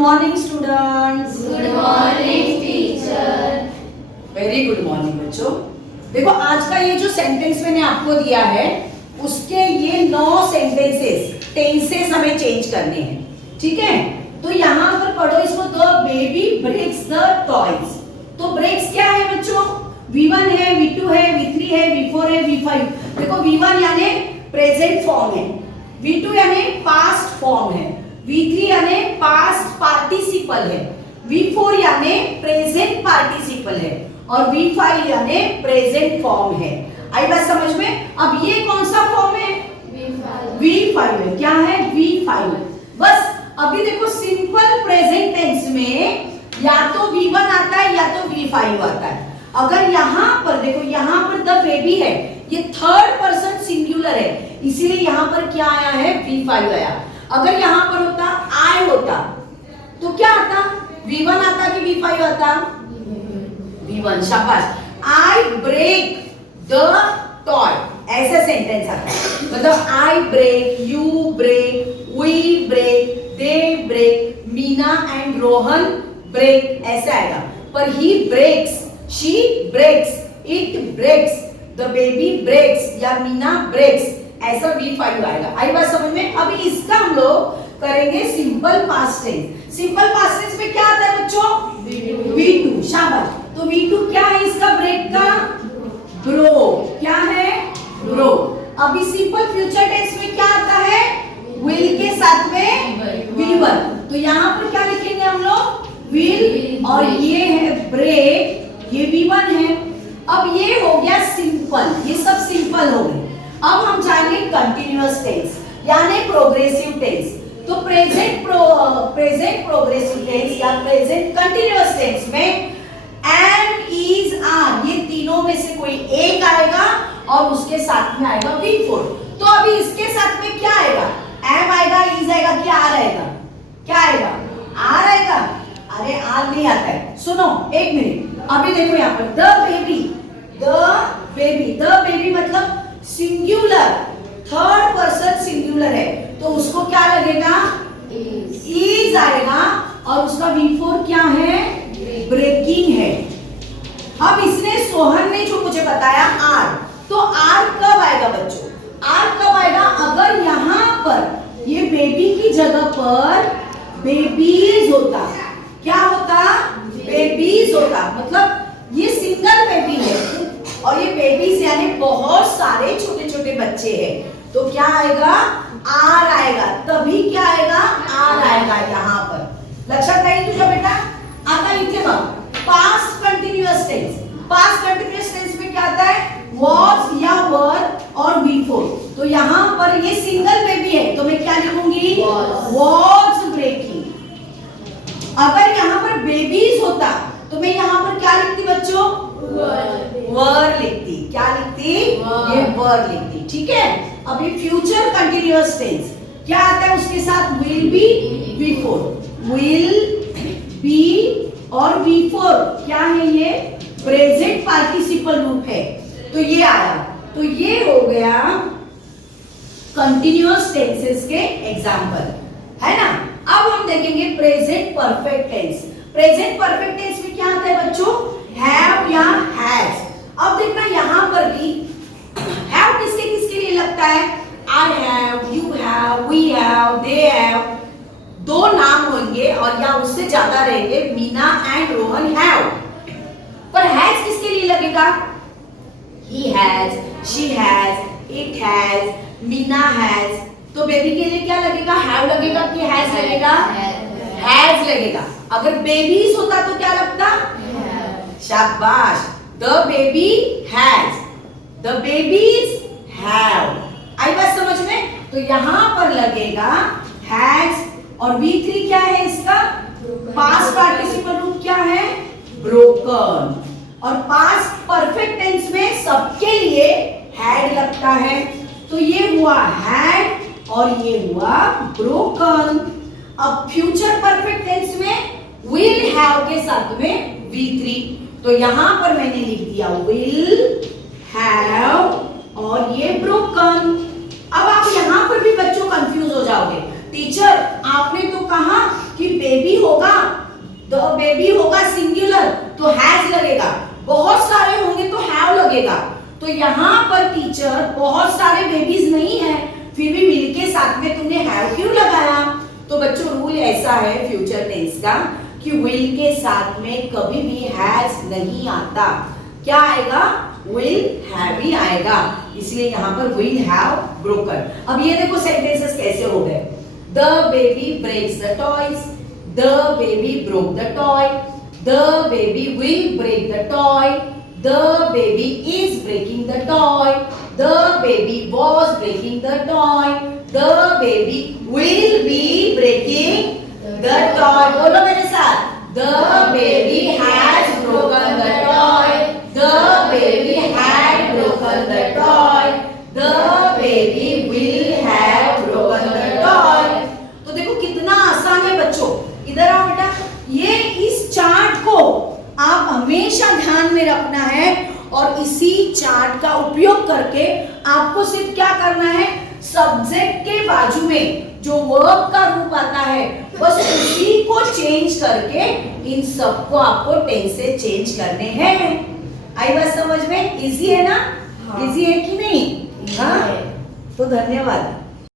Morning students. Good morning teacher. Very good morning बच्चों। देखो आज का ये जो सेंटेंस मैंने आपको दिया है उसके ये 9 सेंटेंसेस टेंसेस हमें चेंज करने हैं, ठीक है। तो यहाँ पर पढ़ो इसको, the baby breaks the toys. तो ब्रेक्स क्या है बच्चों? V1 है, V2 है, V3 है, V4 है, V5। देखो V1 यानी प्रेजेंट फॉर्म है, V2 यानी पास्ट फॉर्म है, V3 यानी पास्ट पार्टिसिपल है, V4 यानी प्रेजेंट पार्टिसिपल है और V5 यानी प्रेजेंट फॉर्म है। आई बात समझ में? अब ये कौन सा फॉर्म है? V5 है। क्या है? V5। बस अभी देखो सिंपल प्रेजेंट टेंस में या तो V1 आता है या तो V5 आता है। अगर यहाँ पर देखो, यहाँ पर द बेबी है, ये थर्ड पर्सन सिंगुलर है, इसीलिए यहाँ पर क्या आया है? V5 आया। अगर यहाँ पर होता I होता तो क्या आता? V1 आता कि V5 आता? V1। शाबाश। I break the toy, ऐसा सेंटेंस आता है। मतलब I break, you break, we break, they break, Meena and Rohan break, ऐसा आएगा। पर he breaks, she breaks, it breaks, the baby breaks या मीना breaks, ऐसा V5 आएगा। आई बात समझ में? अभी इसका हम लोग करेंगे simple past tense. Simple past tense में क्या आता है बच्चों? V2। शाबाश। तो V2 क्या है इसका? ब्रेक का ब्रो। क्या है? ब्रो। अभी सिंपल फ्यूचर टेंस में क्या आता है? विल के साथ में V1। तो यहाँ पर क्या लिखेंगे हम लोग? विल। और ये है ब्रेक, ये V1 है। अब ये हो गया सिंपल, ये सब सिंपल हो गए। अब हम जाएंगे कंटिन्यूअस टेंस यानी प्रोग्रेसिव टेंस। तो प्रेजेंट प्रोग्रेसिव टेंस या प्रेजेंट कंटिन्यूअस टेंस में एम, इज, आर, ये तीनों में से कोई एक आएगा और उसके साथ में आएगा V4। तो अभी इसके साथ में क्या आएगा? एम आएगा, इज आएगा कि आर आएगा? क्या आएगा? आर आएगा। अरे आर नहीं आता है। सुनो एक मिनट, अभी देखो यहाँ पर द बेबी, द बेबी मतलब सिंगुलर, थर्ड पर्सन सिंगुलर है, तो उसको क्या लगेगा? इज आएगा और उसका V4 क्या है? ब्रेकिंग है। अब इसने सोहन ने जो मुझे बताया आर, तो आर कब आएगा बच्चों? आर कब आएगा? अगर यहाँ पर ये बेबी की जगह पर बेबीज होता। क्या होता? बेबीज होता। मतलब ये सिंगल बेबी है और ये बेबीज यानी बहुत सारे छोटे छोटे बच्चे हैं, तो क्या आएगा? आर आएगा। तभी क्या आएगा? आर आएगा यहाँ पर। लक्षात आहे तुझ्या बेटा? आता इथे बघ, past continuous tense. Past continuous tense में क्या आता है? was या were और V4। तो यहाँ पर ये सिंगल बेबी है तो मैं क्या लिखूंगी? was breaking। अगर यहाँ पर बेबीज होता तो मैं यहाँ पर क्या लिखती बच्चों? वर लिखती। क्या लिखती? ये वर लिखती। ठीक है। अभी फ्यूचर कंटिन्यूअस टेंस क्या आता है उसके साथ? Will be, V4। Will be और V4 क्या है? ये प्रेजेंट पार्टिसिपल रूप है, तो ये आया। तो ये हो गया कंटिन्यूअस टेंसेस के एग्जाम्पल, है ना। अब हम देखेंगे present perfect tense. Present perfect tense में क्या आता है बच्चों? हैव या हैज। अब देखना यहाँ पर भी हैव किसके किसके लिए लगता है? I have, you have, we have, they have. दो नाम होंगे और या उससे ज्यादा रहेंगे, मीना एंड रोहन हैव। पर हैज किसके लिए लगेगा? He has, she has, it has, Meena has. तो बेबी के लिए क्या लगेगा? हैव लगेगा कि हैज लगेगा? हैज लगेगा। अगर बेबीज होता तो क्या लगता? शाबाश। The baby has, the babies have. आई बात समझ में? तो यहाँ पर लगेगा हैज और V3 क्या है इसका? पास्ट पार्टिसिपल रूप क्या है? ब्रोकन। और पास्ट परफेक्ट टेंस में सबके लिए हैड लगता है, तो ये हुआ हैड और ये हुआ ब्रोकन। अब फ्यूचर परफेक्ट टेंस में विल हैव के साथ में V3, तो यहां पर मैंने लिख दिया विल हैव और ये ब्रोकन। अब आप यहां पर भी बच्चों कंफ्यूज हो जाओगे, टीचर आपने तो कहा कि बेबी होगा, द बेबी होगा सिंगुलर तो हैज लगेगा, बहुत सारे होंगे तो हैव लगेगा। तो यहाँ पर टीचर बहुत सारे बेबीज नहीं है, फिर भी मिलके साथ में तुमने हैव क्यों लगाया? तो बच्चों रूल ऐसा है फ्यूचर टेंस का कि विल के साथ में कभी भी हैज नहीं आता। क्या आएगा? विल हैव ही आएगा, इसलिए यहाँ पर विल हैव ब्रोकन। अब ये देखो सेंटेंसेस कैसे हो गए। The baby breaks the toys, the baby broke the toy, the baby will break the toy, the baby is breaking the toy, the baby was breaking the toy, the baby will be breaking the toy. बोलो मेरे साथ, the baby has broken the toy, the baby had broken the toy, the baby will have broken the toy. तो देखो कितना आसान है बच्चों। इधर आओ बेटा, ये इस चार्ट को आप हमेशा ध्यान में रखना है और इसी चार्ट का उपयोग करके आपको सिर्फ क्या करना है, सब्जेक्ट के बाजू में जो वर्ब का रूप आता है बस उसी को चेंज करके इन सबको आपको टेंस से चेंज करने हैं। आई बात समझ में? इजी है ना? इजी है कि नहीं? हाँ, तो धन्यवाद।